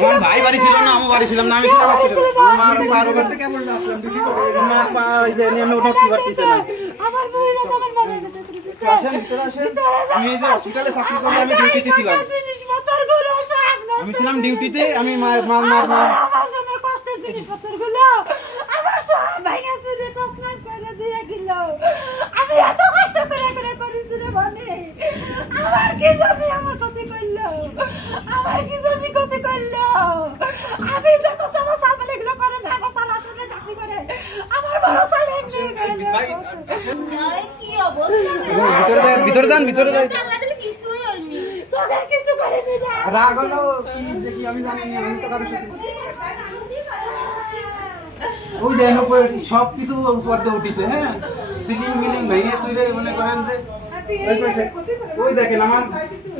আমার ভাই বাড়ি ছিল না, আমি বাড়ি ছিলাম না, আমি ছিলাম আমার পারো করতে কেমন আসলাম দিদি করে আমার পা ওই যে নেমে উঠতে পারতেছে না। আমার বই না আমার বাড়ি না আসেন ভিতরে আসেন। আমি এই যে হসপিটালে চাকরি করি, আমি ডিউটিতে ছিলাম। জিনিসপত্রগুলো সব নষ্ট আমি ছিলাম ডিউটিতে, আমি মার আমার সব কষ্টের জিনিসপত্রগুলো আমার সব ভাইয়া চুরে তছনছ করে দিয়ে গেল। আমি এত কষ্ট করে করেছি রে বনে, আমার কি জমি আমার ক্ষতি করলো, আমার কি জমি ক্ষতি করলো। আমি দেখো আমার সামনে এগুলো করে না, আমার সালা শুনে চাকরি করে আমার বড় সালে ভাই কি অবস্থা ভিতরে যান ভিতরে যান। আমাদের কিছুই হয়নি। তোদের কিছু করেনি রে। রাগ হলো কি দেখি আমি জানি না, আমি তো কারোর সাথে ওই দেন উপরে সব কিছু উপর দিয়ে উঠিছে। হ্যাঁ, সিলিং মিলিং ভেঙে চুরে মনে করেন যে ওই পাশে ওই দেখেন আমার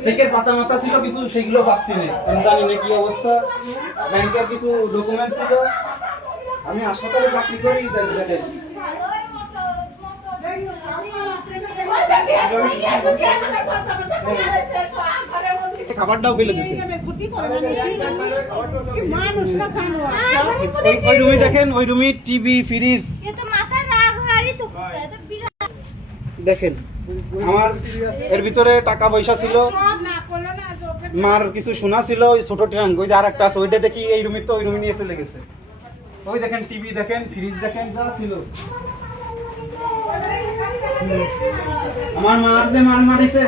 চেকের পাতা মাথা ছিল কিছু, সেগুলো পাচ্ছি না, আমি জানি না কি অবস্থা। ব্যাংকের কিছু ডকুমেন্ট ছিল, আমি হাসপাতালে চাকরি করি। দেখেন খাবারটাও ফেলে দিছে। ওই রুমে দেখেন, ওই রুমে টিভি ফ্রিজ এ তো মাথা রাগ হারি তো এত বিরাট দেখেন। আমার এর ভিতরে টাকা পয়সা ছিল, মার কিছু সোনা ছিল, ওই ছোট ট্রাঙ্ক ওই যে আর একটা আছে ওইটা দেখি এই রুমে, তো ওই রুমে নিয়ে চলে গেছে। ওই দেখেন টিভি দেখেন, ফ্রিজ দেখেন, যা ছিল। আমার মার যে মার মারিছে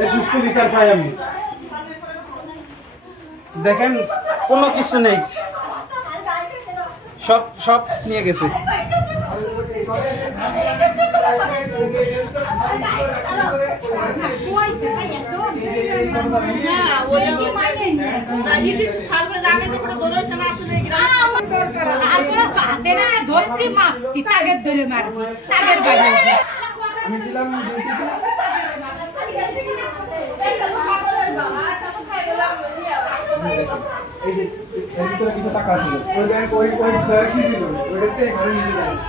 এর সুষ্ঠু বিচার চাই আমি। দেখেন কোনো কিছু নেই, সব সব নিয়ে গেছে। আমি ছিলাম ডিউটিতে। এই যে এর ভিতরে কিছু টাকা ছিল, ওই ব্যাংক ওই কি ছিল ওইটাতে ঘরে নিয়ে গেছে।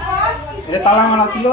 এটা তালা মারা ছিল।